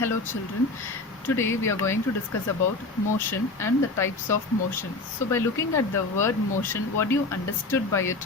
Hello children. Today we are going to discuss about motion and the types of motion. So by looking at the word motion, what you understood by it,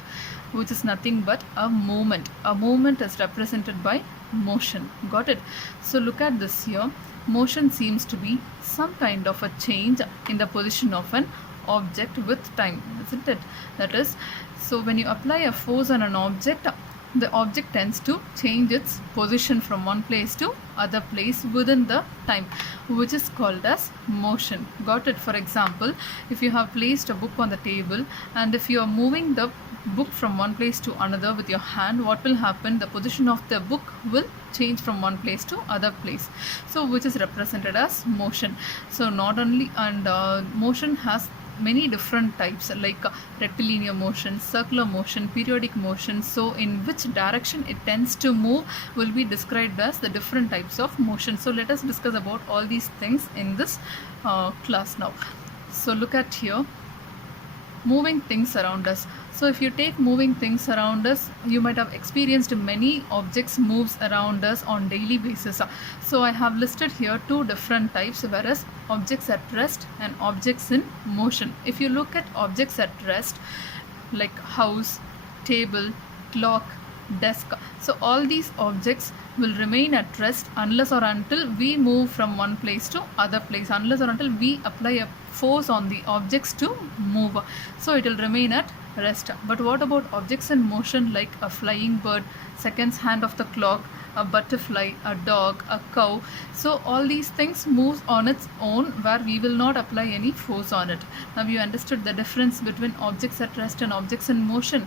which is nothing but a movement. A movement is represented by motion. Got it? So look at this here. Motion seems to be some kind of a change in the position of an object with time, isn't it? That is, so when you apply a force on an object, the object tends to change its position from one place to other place within the time, which is called as motion. Got it? For example, if you have placed a book on the table and if you are moving the book from one place to another with your hand, what will happen? The position of the book will change from one place to other place, so which is represented as motion. So not only, and motion has many different types like rectilinear motion, circular motion, periodic motion. So in which direction it tends to move will be described as the different types of motion. So let us discuss about all these things in this class now. So look at here, moving things around us. So if you take moving things around us, you might have experienced many objects moves around us on daily basis. So I have listed here two different types, whereas objects at rest and objects in motion. If you look at objects at rest, like house, table, clock, desk, so all these objects will remain at rest unless or until we move from one place to other place, unless or until we apply a force on the objects to move, so it will remain at rest. But what about objects in motion, like a flying bird, seconds hand of the clock, a butterfly, a dog, a cow? So all these things moves on its own, where we will not apply any force on it. Now you understood the difference between objects at rest and objects in motion.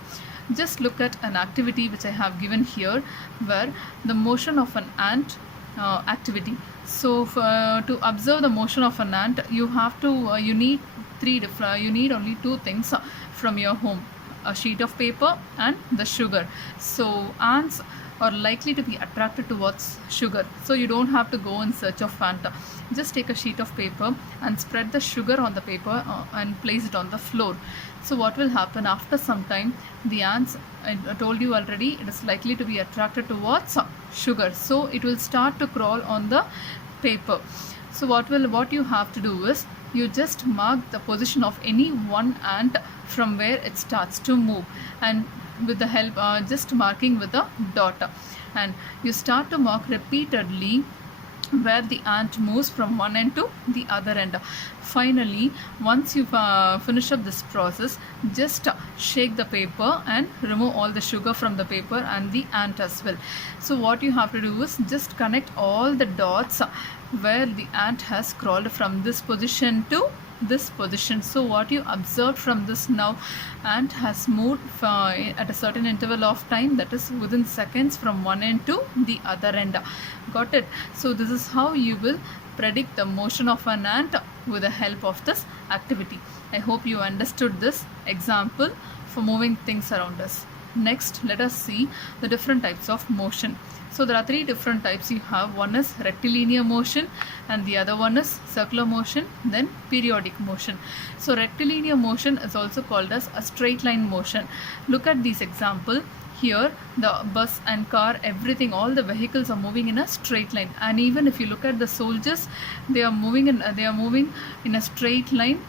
Just look at an activity which I have given here, where the motion of an ant activity. So to observe the motion of an ant, you have to you need only two things from your home: a sheet of paper and the sugar. So ants are likely to be attracted towards sugar, so you don't have to go in search of ant. Just take a sheet of paper and spread the sugar on the paper and place it on the floor. So what will happen after some time? The ants, I told you already, it is likely to be attracted towards sugar, so it will start to crawl on the paper. So what you have to do is, you just mark the position of any one ant from where it starts to move, and with the help just marking with a dot, and you start to mark repeatedly where the ant moves from one end to the other end. Finally, once you finish up this process, just shake the paper and remove all the sugar from the paper and the ant as well. So what you have to do is just connect all the dots where the ant has crawled from this position to this position. So what you observed from this, now ant has moved at a certain interval of time, that is within seconds, from one end to the other end. Got it? So this is how you will predict the motion of an ant with the help of this activity. I hope you understood this example for moving things around us. Next, let us see the different types of motion. So there are three different types you have. One is rectilinear motion, and the other one is circular motion, then periodic motion. So rectilinear motion is also called as a straight line motion. Look at this example. Here the bus and car, everything, all the vehicles are moving in a straight line, and even if you look at the soldiers, they are moving in a straight line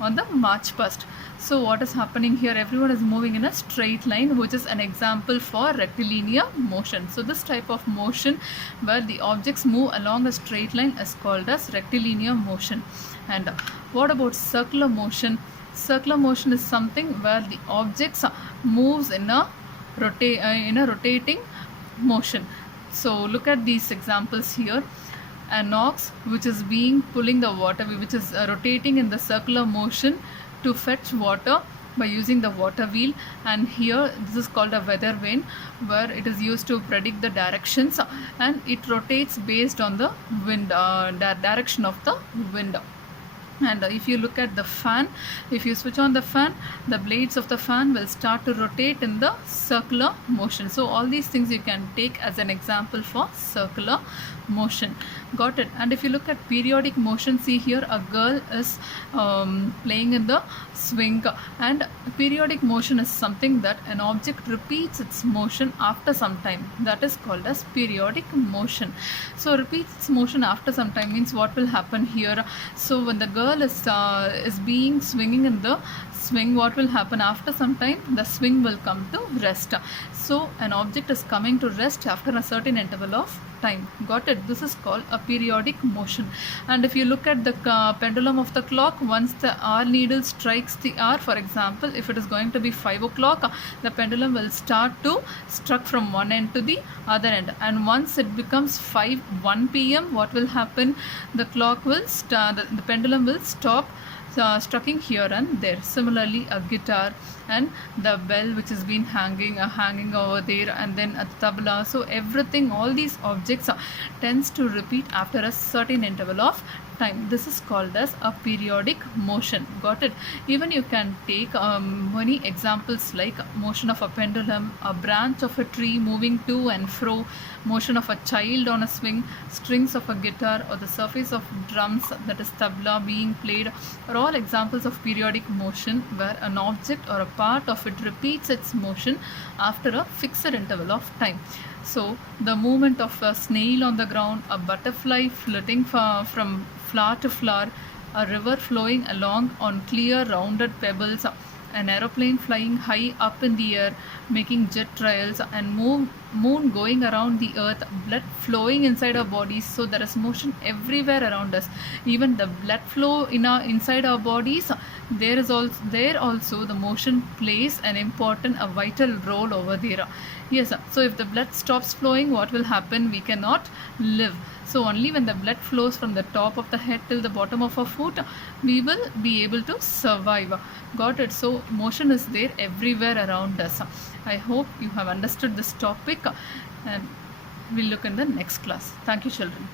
on the march past. So what is happening here? Everyone is moving in a straight line, which is an example for rectilinear motion. So this type of motion where the objects move along a straight line is called as rectilinear motion. And what about circular motion? Circular motion is something where the objects moves in a rotating motion. So look at these examples here. An ox which is pulling the water, which is rotating in the circular motion to fetch water by using the water wheel. And here this is called a weather vane, where it is used to predict the directions, and it rotates based on the wind direction of the wind. And if you look at the fan, if you switch on the fan, the blades of the fan will start to rotate in the circular motion. So all these things you can take as an example for circular motion. Got it? And if you look at periodic motion, see here a girl is playing in the swing, and periodic motion is something that an object repeats its motion after some time. That is called as periodic motion. So repeats its motion after some time means what will happen here? So when the girl is being swinging in the swing, what will happen after some time? The swing will come to rest. So an object is coming to rest after a certain interval of time. Got it? This is called a periodic motion. And if you look at the pendulum of the clock, once the hour needle strikes the hour, for example, if it is going to be 5 o'clock, the pendulum will start to struck from one end to the other end. And once it becomes 1 p.m., what will happen? The clock will the pendulum will stop striking here and there. Similarly, a guitar and the bell which has been hanging over there, and then a tabla. So everything, all these objects tends to repeat after a certain interval of time. This is called as a periodic motion. Got it? Even you can take many examples like motion of a pendulum, a branch of a tree moving to and fro, motion of a child on a swing, strings of a guitar, or the surface of drums, that is tabla, being played, are all examples of periodic motion where an object or a part of it repeats its motion after a fixed interval of time. So the movement of a snail on the ground, a butterfly flitting from flower to flower, a river flowing along on clear rounded pebbles, an aeroplane flying high up in the air, making jet trails, and moon going around the earth, blood flowing inside our bodies. So there is motion everywhere around us. Even the blood flow inside our bodies, there also the motion plays an important, a vital role over there. Yes, so if the blood stops flowing, what will happen? We cannot live. So only when the blood flows from the top of the head till the bottom of our foot, we will be able to survive. Got it? So motion is there everywhere around us. I hope you have understood this topic, and we'll look in the next class. Thank you, children.